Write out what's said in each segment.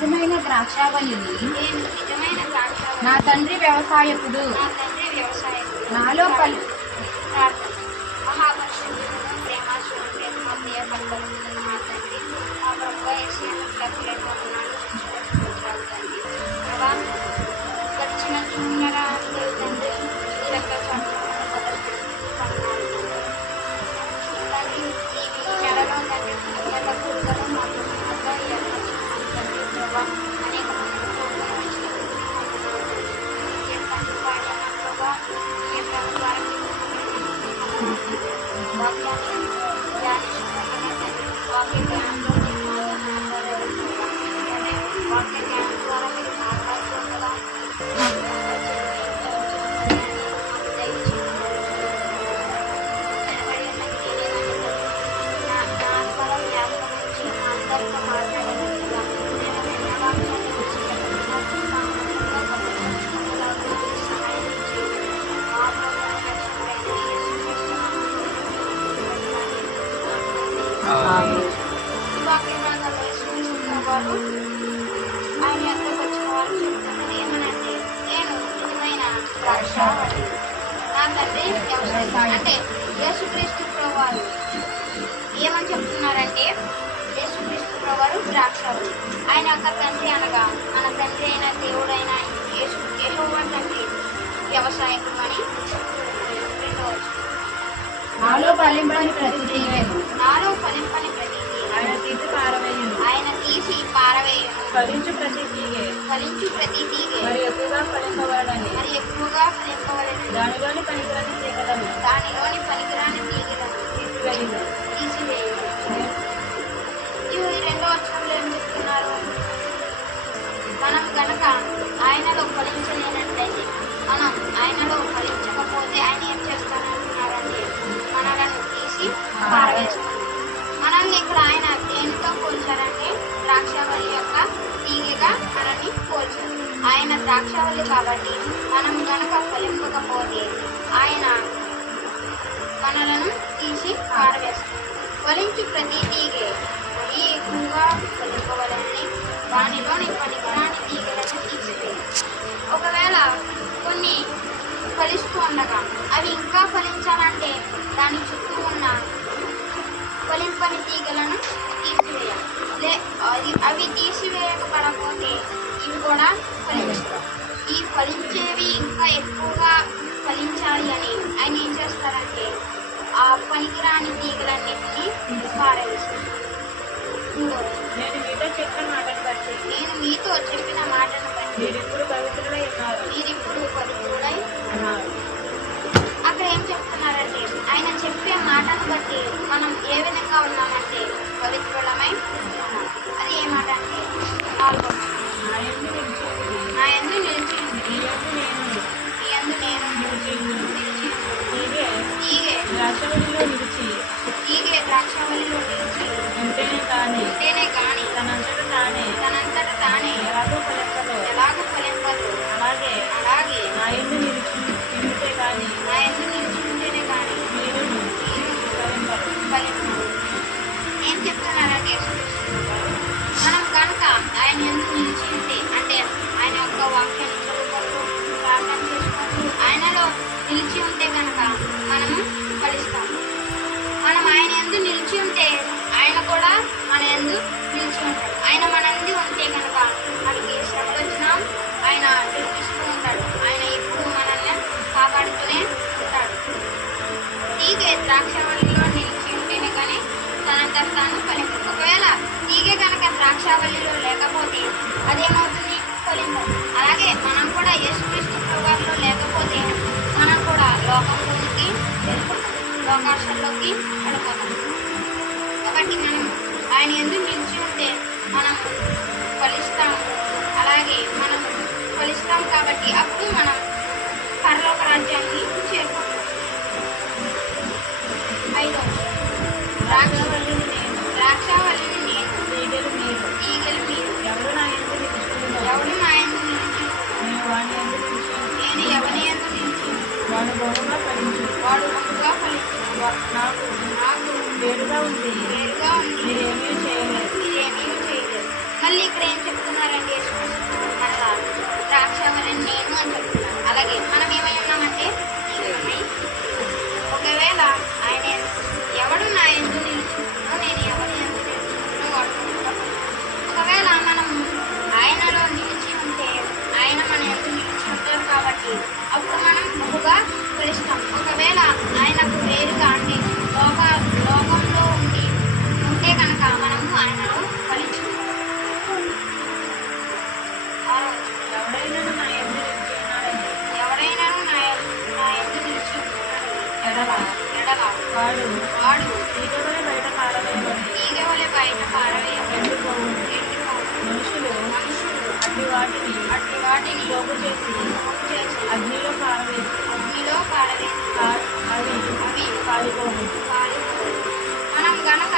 నిజమైన ద్రాక్షావల్లిని, నా తండ్రి వ్యవసాయకుడు, నాలో మహాపరిశుద్ధులను ప్రేమాశుద్ధులను మా ప్రియ కల్పన మా తండ్రి మా ప్రభు గడిచిన జూన్నర తండ్రి లెక్క తండ్రి ఈ నెలలో తండ్రి నెల కూడలు మాకు అనేక ఆయన ఎంతకు వచ్చిన వాళ్ళు చెప్తున్నది ఏమనంటే, నేను నిజమైన ద్రాక్షావల్లి, నా తండ్రి వ్యవసాయం. అంటే యేసుక్రీస్తు ప్రభువారు ఏమని చెప్తున్నారంటే, యేసుక్రీస్తు ప్రభువారు ద్రాక్షావల్లి, ఆయన యొక్క తండ్రి అనగా మన తండ్రి అయిన దేవుడైన యెహోవా తండ్రి వ్యవసాయకుడు అని చెప్తున్నారు. నాలో ఫలింపని ప్రతి తీగను ఆయన తీసి పారవేయును. ఫలించు ప్రతి తీగె మరి ఎక్కువగా ఫలింపవలెను. దానిలోని పనికిరాని తీగలను తీసివేయును. ఇవి రెండో వచనంలో ఏం చెప్తున్నారు? మనం గనక ఆయనలో ఫలించలేనట్లయితే, మనం ఆయనలో ఫలించకపోతే ఆయన ఏం చేస్తానంటున్నారంటే మనలను తీసి పారవేస్తాను. మనల్ని ఇక్కడ ఆయన దేనితో పోల్చారంటే ద్రాక్షావల్లి యొక్క తీగగా మనల్ని పోల్చారు. ఆయన ద్రాక్షావల్లి కాబట్టి మనం కనుక ఫలింపకపోతే ఆయన మనలను తీసి పారవేస్తాం. ఫలించి ప్రతి తీగే మరీ ఎక్కువగా ఫలింపవలని దానిలోని పనికిరాని తీగలను తీసివేయాలి. ఒకవేళ కొన్ని ఫలిస్తూ ఉండగా అవి ఇంకా ఫలించాలంటే దాని చుట్టూ ఉన్న ఫలింపని తీగలను తీసివేయాలి. అవి తీసివేయకపోతే ఇవి కూడా ఫలించాలి. ఈ ఫలించేవి ఇంకా ఎక్కువగా ఫలించాలి అని ఆయన ఏం చేస్తారంటే ఆ పనికిరాని తీగలన్నింటినీ పారవేస్తారు. నేను మీతో చెప్పిన మాటను బట్టి మీరిప్పుడు పవిత్రులై ఉన్నారు. అక్కడ ఏం చెప్తున్నారంటే ఆయన చెప్పే మాటను బట్టి మనం ఏ విధంగా ఉన్నామంటే పవిత్రులమై ఉన్నాం. అది ఏ మాట అంటే నా యందు నిలిచి తీగే ద్రాక్షావల్లిలో నిలిచి ఉంటేనే కానీ తనంతట తానే ఎలాగో ఫలింపదు. అలాగే నా యందు నిలిచి ఉంటేనే కానీ ఫలింపదు. ఏం చెప్తున్నారంటే మనం కనుక ఆయన యందు నిలిచి ఉంటే, అంటే ఆయన యొక్క వాక్యాన్ని చదువుకుంటూ ప్రార్థన చేసుకుంటూ ఆయనలో నిలిచి ఉంటే కనుక మనము ఫలిస్తాము. మనం ఆయన యందు నిలిచి ఉంటే ఆయన కూడా మన యందు నిలిచి ఉంటాడు. ఆయన మన యందు ఉంటే కనుక మనకి శ్రమలు వచ్చినా ఆయన విడిపిస్తూ ఉంటాడు. ఆయన ఎప్పుడు మనల్ని కాపాడుతూనే ఉంటాడు. తీగే ద్రాక్షావల్లిలో నిలిచి ఉంటేనే కానీ తనంతట తాను ఫలింపదు. ఒకవేళ తీగే కనుక ద్రాక్షావల్లిలో లేకపోతే అదేమవుతుంది? ఫలింపదు. అలాగే మనం కూడా యేసుక్రీస్తు ప్రభువులో లేకపోతే మనం కూడా లోకంలోకి వెళ్ళిపోతాం, లోకాశల్లోకి వెళ్ళిపోతాం. కాబట్టి మనం ఆయన యందు నిలిచి ఉంటే మనం ఫలిస్తాము. అలాగే మనం ఫలిస్తాం కాబట్టి అప్పుడు మనం పరలోక రాజ్యాన్ని చేరుకుంటాం. 5వ ద్రాక్షావల్లిని నేను తీగలు మీరు. ఎవడు నా యందు నిలిచి నేను ఎవని యందు నిలిచి వాడు బహుగా ఫలించు. నాకు వేరుగా ఉంది. మీరేమీ చేయలేదు. మళ్ళీ ఇక్కడ ఏం చెప్తున్నారంటే అట్టి వాటిని పోగు చేసి అగ్నిలో పారవేసి అవి అవి కాలిపోను. కాలిపోవు. మనం గనక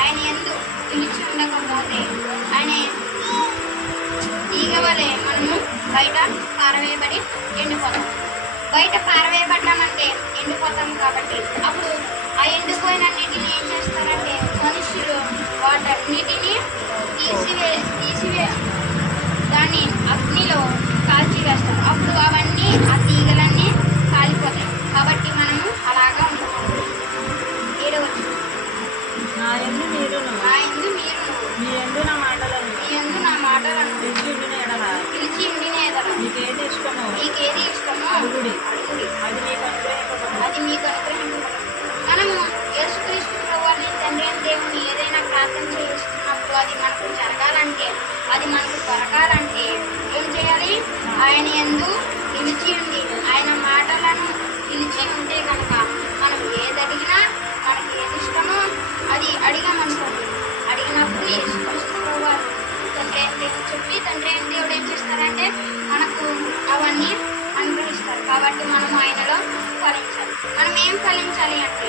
ఆయన యందు నిలిచి ఉండకపోతే ఆయన తీగ వలె మనము బయట పారవేయబడి ఎండిపోతాం. బయట పారవేయబడ్డామంటే ఎండిపోతాం కాబట్టి అప్పుడు ఆ ఎండిపోయిన నీటిని ఏం చేస్తారంటే మనుషులు వాటన్నిటిని తీసివే దాన్ని అగ్నిలో కాల్చివేస్తారు. అప్పుడు అవన్నీ ఆ తీగలన్నీ కాలిపోతాయి. కాబట్టి మనము అలాగా ఉండకూడదు. 7వ వచనం. నా యందు మీరును నా యందు మీరును మీ యందు నా మాటలను మీ యందు నా మాటలను విడిచి ఉండిన ఎడల పిలిచి ఉండిన ఎడల మీకేది ఇష్టమో మీకేది ఇష్టమో అడుగుడి. అడుగుడి. అది మీకు అనుగ్రహింపబడును. అది మీకు అనుగ్రహించబడును. మనము యేసుక్రీస్తు ప్రభువుని తండ్రి అయిన దేవుని ఏదైనా ప్రార్థన చేస్తున్నప్పుడు అది మనకు జరగాలంటే అది మనకు దొరకాలంటే ఏం చేయాలి? ఆయన యందు నిలిచి ఉండి ఆయన మాటలను నిలిచి ఉంటే కనుక మనం ఏది అడిగినా మనకి ఏది ఇష్టమో అది అడిగామనుకోండి. అడిగినప్పుడు యేసుక్రీస్తు ప్రభువు తండ్రి అయిన దేవుడు చెప్పి తండ్రి అయిన దేవుడు ఏం చేస్తారంటే మనకు అవన్నీ అనుగ్రహిస్తారు. కాబట్టి మనం ఆయనలో ఫలించాలి. మనం ఏం ఫలించాలి అంటే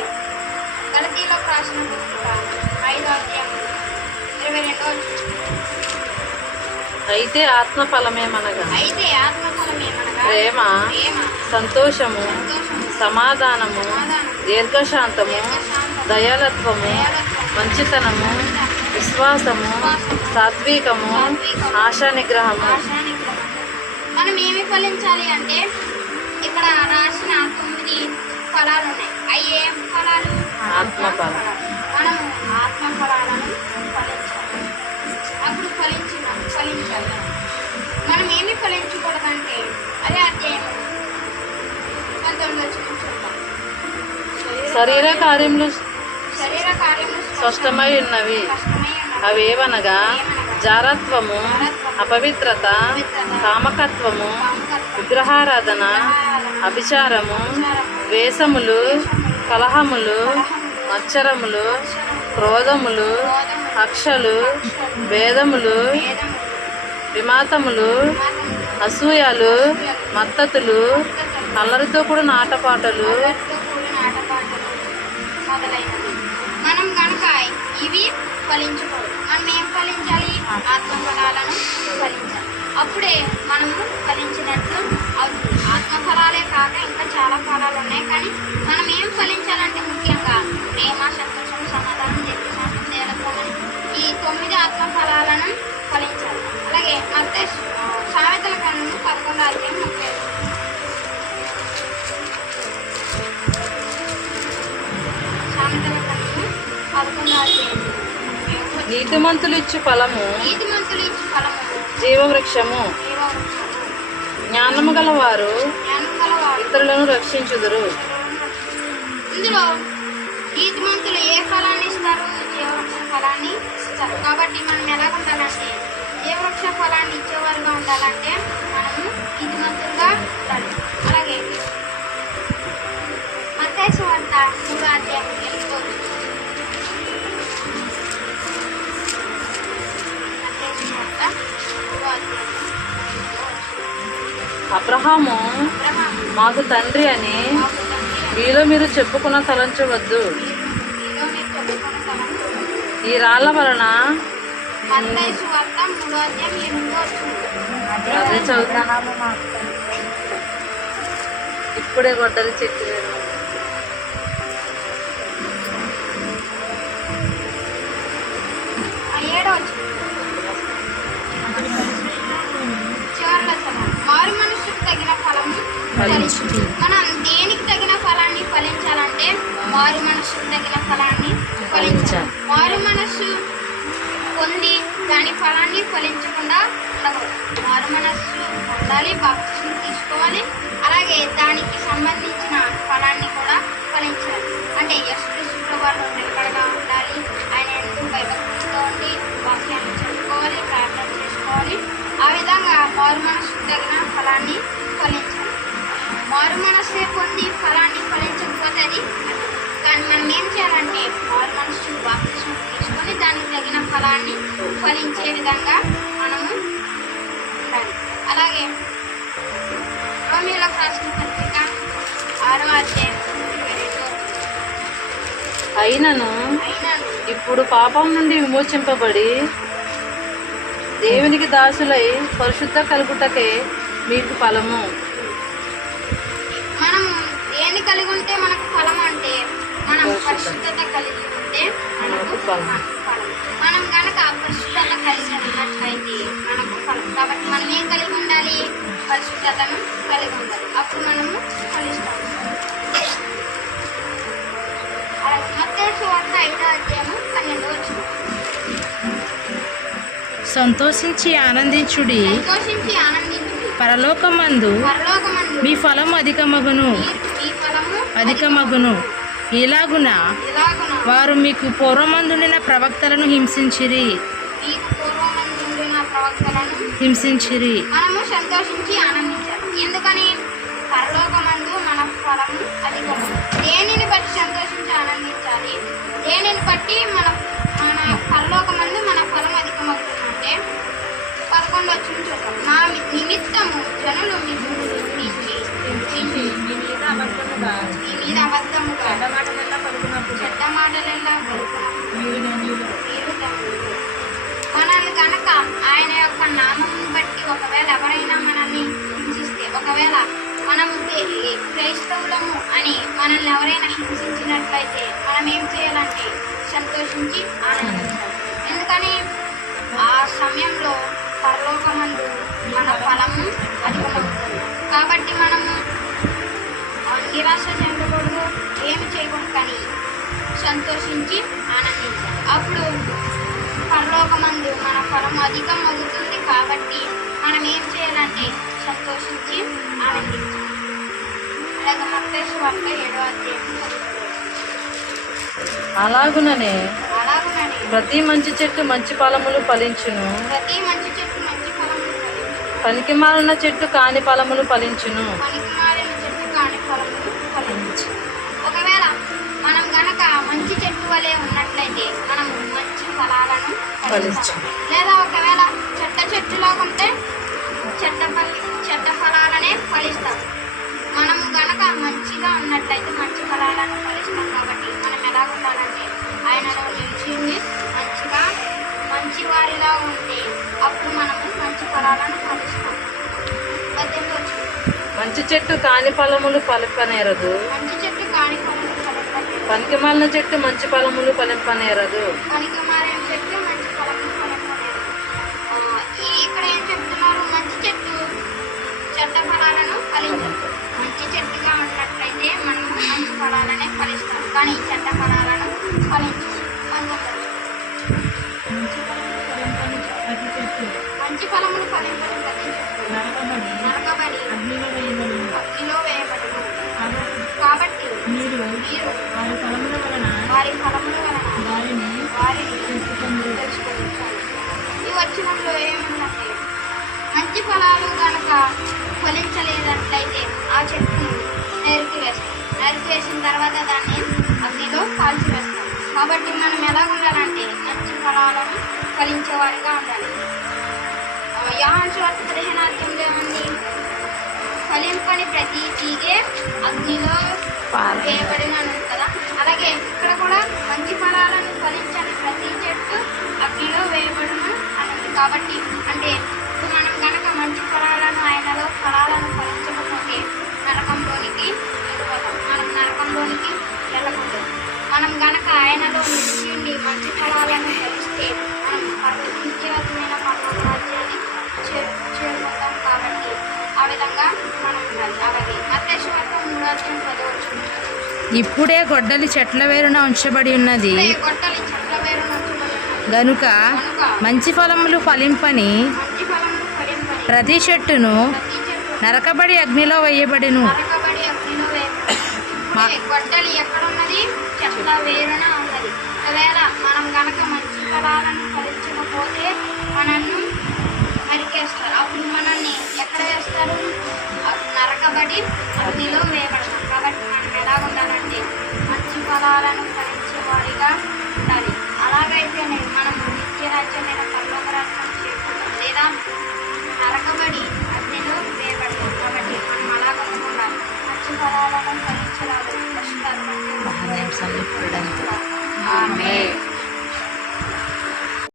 గలతీయులకు రాసిన పత్రిక 5వ అధ్యాయం 22వ వచనం. అయితే ఆత్మఫలమేమనగా అయితే ఆత్మఫలమేమనగా ప్రేమ, ప్రేమ, సంతోషము, సంతోషము, సమాధానము, సమాధానము, దీర్ఘశాంతము, దీర్ఘశాంతము, దయాలత్వము, మంచితనము, విశ్వాసము, సాత్వికము, ఆశా నిగ్రహము. ఆశా నిగ్రహం. మనం ఏమి ఫలించాలి అంటే ఇక్కడ రాసిన 9 ఫలాలు ఉన్నాయి. అవి ఏం ఫలాలు? ఆత్మఫలం. మనము ఆత్మ ఫలాలను ఫలించాలి. అప్పుడు ఫలించాలి. మనం ఏమి ఫలించకూడదంటే అదే అధ్యాయం 19వ వచనం చూద్దాం. శరీర కార్యములు శరీర కార్యములు స్పష్టమై ఉన్నవి. స్పష్టమై ఉన్నవి. అవేవనగా జారత్వము, అపవిత్రత, కామకత్వము, విగ్రహారాధన, అభిచారము, ద్వేషములు, కలహములు, మత్సరములు, క్రోధములు, కక్షలు, భేదములు, విమాతములు, అసూయలు, మత్తతులు, అల్లరితో కూడిన ఆటపాటలు. మొదలైనవి. మనం కనుక ఇవి ఫలించకూడదు. మనం ఏం ఫలించాలి? ఆత్మ ఫలాలను ఫలించాలి. అప్పుడే మనము ఫలించినట్లు అవుతుంది. ఆత్మ ఫలాలే కాక ఇంకా చాలా ఫలాలు ఉన్నాయి. కానీ మనం ఏం ఫలించాలంటే ముఖ్యంగా ప్రేమ, సంతోషం, సమాధానం, దీర్ఘశాంతం, దయాలత్వం ఈ 9 ఆత్మ ఫలాలను ఫలించాలి. అలాగే మత్తయి సామెతల గ్రంథము 11వ అధ్యాయం 30. సామెతల గ్రంథము 11వ అధ్యాయం. నీతిమంతులు ఇచ్చు ఫలము నీతిమంతులు ఇచ్చు ఫలము జీవవృక్షము. జీవవృక్షము. జ్ఞానము గలవారు జ్ఞానం గలవారు ఇతరులను రక్షించుదురు. ఇందులో నీతిమంతులు ఏ ఫలాన్ని ఇస్తారు? జీవవృక్ష ఫలాన్ని ఇస్తారు. కాబట్టి మనం ఎలా ఉండాలంటే జీవవృక్ష ఫలాన్ని ఇచ్చేవారుగా ఉండాలంటే మనము నీతిమంతులుగా ఉండాలి. అలాగే మత్తయి సువార్త 3వ అధ్యాయం 8వ వచనం. మత్తయి సువార్త 3వ అధ్యాయం 8వ వచనం. అబ్రహాము అబ్రహాము మాకు తండ్రి అని మాకు తండ్రి అని మీలో మీరు చెప్పుకున్న తలంచవద్దు. మీలో మీరు చెప్పుకున్న తలంపు. ఈ రాళ్ల వలన మత్తయి సువార్త 3వ అధ్యాయం 8వ వచనం. అదే చదువుతున్నాము. ఇప్పుడే గొడ్డలి చెట్టు వేరు. 7వ వచనం. చివరిలో చదవండి. మారు మనస్సుకు తగిన ఫలము ఫలించును. మనం దేనికి తగిన ఫలాన్ని ఫలించాలంటే మారు మనస్సుకు తగిన ఫలాన్ని ఫలించాలి. మారు మనస్సు పొంది దాని ఫలాన్ని ఫలించకుండా ఉండకూడదు. మారు మనస్సు పొందాలి, బాప్తిస్మం తీసుకోవాలి. అలాగే దానికి సంబంధించిన ఫలాన్ని కూడా ఫలించాలి. అంటే యేసుక్రీస్తు ప్రభువులో నిలకడగా ఉండాలి. ఆయన ఎందుకు భయభక్తితో ఉండి వాక్యాన్ని చదువుకోవాలి, ప్రార్థన చేసుకోవాలి. ఆ విధంగా మారు మనస్సుకు తగిన ఫలాన్ని ఫలించాలి. మారు మనస్సే పొంది ఫలాన్ని ఫలించకపోతే అది కానీ మనం ఏం చేయాలంటే మారు మనస్సు బాప్తిస్మం తీసుకొని దానికి తగిన ఫలాన్ని ఫలించే విధంగా మనము ఉండాలి. అలాగే రోమియోలకు రాసిన పత్రిక 6వ అధ్యాయం 22. అయినను అయినను ఇప్పుడు పాపం నుండి విమోచింపబడి దేవునికి దాసులై పరిశుద్ధ కలుగుటకే మీకు ఫలము. మనం దేన్ని కలిగి ఉంటే మనకు ఫలం అంటే మనం పరిశుద్ధత కలిగి ఉంటే మనకు ఫలం. మనం కనుక పరిశుద్ధత కలిగి ఉన్నట్లయితే మనకు ఫలం. కాబట్టి మనం ఏం కలిగి ఉండాలి? పరిశుద్ధతను కలిగి ఉండాలి. అప్పుడు మనము ఫలిస్తాము. అలాగే మత్తయి సువార్త 5వ అధ్యాయము 12వ వచనం. సంతోషించి ఆనందించుడి, సంతోషించి ఆనందించుడి, పరలోకమందు పరలోకమందు మీ ఫలం అధికమగును మీ ఫలము అధికమగును. ఇలాగున ఇలాగున వారు మీకు పూర్వమందుండిన ప్రవక్తలను హింసించిరి మీకు పూర్వమందుండిన ప్రవక్తలను హింసించిరి. మనము సంతోషించి ఆనందించాలి. ఎందుకని? పరలోకమందు మన ఫలము అధికము. దేనిని బట్టి సంతోషించి ఆనందించాలి? దేనిని బట్టి మన మన పరలోకమందు మన ఫలం అధికమవుతుందంటే 11వ వచనం చూద్దాం. మా నిమిత్తము జనులు మీకు మీ మీద అబద్ధముగా మీ మీద అబద్ధముగా చెడ్డ మాటలెల్లా పలుకున్నప్పుడు చెడ్డ మాటలెల్లా పలుకున్నప్పుడు మీరు ధన్యులు. మీరు ధన్యులు. మనల్ని కనుక ఆయన యొక్క నామమును బట్టి ఒకవేళ ఎవరైనా మనల్ని హింసిస్తే, ఒకవేళ మనం క్రైస్తవులము అని మనల్ని ఎవరైనా హింసించినట్లయితే మనం ఏం చేయాలంటే సంతోషించి ఆనందించాలి. ఎందుకని? ఆ సమయంలో పరలోకమందు మన ఫలము అధికమవుతుంది. కాబట్టి మనము నిరాశ చెందకూడదు, ఏమి చేయకూడదు, కానీ సంతోషించి ఆనందించాలి. అప్పుడు పరలోకమందు మన ఫలం అధికం అవుతుంది. కాబట్టి మనం ఏం చేయాలంటే సంతోషించి ఆనందించాలి. అలాగే మత్తయి సువార్త 7వ అధ్యాయం 10వ. అలాగుననే అలాగునని ప్రతి మంచి చెట్టు మంచి ఫలములు ఫలించును, ప్రతి మంచి చెట్టు మంచి ఫలములు ఫలించును, పనికి మాలిన చెట్టు కాని ఫలములు ఫలించును. పనికిమాలిన చెట్టు కాని ఫలములు ఫలించును. ఒకవేళ మనం గనక మంచి చెట్టు వలె ఉన్నట్లయితే మనం మంచి ఫలాలను ఫలిస్తాం. లేదా ఒకవేళ చెట్టులా ఉంటే చెడ్డ ఫలాలనే ఫలిస్తాం. మనం గనక మంచిగా ఉన్నట్లయితే మంచి ఫలాలను ఫలిస్తాం. కాబట్టి మనం ఎలా ఉండాలంటే ఆయనలో నిలిచి మంచిగా మంచి వారిలా ఉంటే అప్పుడు మనము మంచి ఫలాలను ఫలిస్తాం. 18వ వచనం. మంచి చెట్టు కాని ఫలములు ఫలింపనేరదు, మంచి చెట్టు కాని ఫలములు ఫలింపనేరదు, పనికి మాలిన చెట్టు మంచి ఫలములు ఫలింపనేరదు. పనికి మాలిన చెట్టు మంచి ఫలములు ఫలింపనేరదు. ఇక్కడ ఏం చెప్తున్నారు? మంచి చెట్టు చెడ్డ ఫలాలను ఫలించదు. మంచి చెట్టుగా ఉన్నట్లయితే మనము మంచి ఫలాలనే ఫలిస్తాం, కానీ చెడ్డ ఫలాలను ఫలించదు. 19వ ప్రతి చెట్టు మంచి ఫలములు ఫలించని ప్రతి చెట్టు నరకబడి అగ్నిలో వేయబడును. కాబట్టి మీరు వారి ఫలముల వలన వారిని తెలుసుకోవాలి. ఈ వచనంలో ఏముందంటే మంచి ఫలాలు కనుక ఫలించలేదట్లయితే ఆ చెట్టును నరికివేసిన తర్వాత దాన్ని అగ్నిలో కాల్చివేస్తాం. కాబట్టి మనం ఎలా ఉండాలంటే మంచి ఫలాలను ఫలించేవారిగా ఉండాలి. యోహాను సువార్త 15వ అధ్యాయంలో ఏముంది? ఫలింపని ప్రతి తీగె అగ్నిలో వేయబడిన కదా. అలాగే ఇక్కడ కూడా మంచి ఫలాలను ఫలించని ప్రతి చెట్టు అగ్నిలో వేయబడును అన్నది. కాబట్టి అంటే ఇప్పుడు మనం కనుక మంచి ఫలాలను ఆయనలో ఫలాలను ఫలించకపోతే నరకంలోనికి వెళ్ళిపోతాం. మనం నరకంలోనికి వెళ్ళకూడదు. మనం కనుక ఆయనలో నిలిచి మంచి ఫలాలను ఫలిస్తే మనం నిత్యమైన పరలోక రాజ్యాన్ని చేరుకుంటాం. కాబట్టి ఆ విధంగా మనం ఉండాలి. అలాగే మత్తయి సువార్త 3వ అధ్యాయం 10వ వచనం. ఇప్పుడే గొడ్డలి చెట్ల వేరున ఉంచబడి ఉన్నది గొడ్డలి చెట్ల వేరున ఉంచబడి ఉన్నది గనుక మంచి ఫలములు ఫలింపని మంచి ఫలములు ఫలింపని ప్రతి చెట్టును ప్రతి చెట్టు నరకబడి అగ్నిలో వేయబడిను. నరకబడి అగ్నిలో వేయబడును. ఇప్పుడే గొడ్డలి ఎక్కడున్నది? చెట్ల వేరున ఉన్నది. ఒకవేళ మనం గనక మంచి ఫలాలను ఫలించకపోతే మనల్ని నరికేస్తారు. అప్పుడు మనల్ని ఎక్కడ వేస్తారు? నరకబడి అగ్నిలో వేయబడతాం. కాబట్టి మనం ఎలా ఉండాలంటే మంచి ఫలాలను ఫలించే వారిగా ఉండాలి. అలాగైతేనే మనం నిత్య రాజ్యమైన పరలోక రాజ్యం చేరుకుంటాం. లేదా నరకబడి అగ్ని ఆమేన్.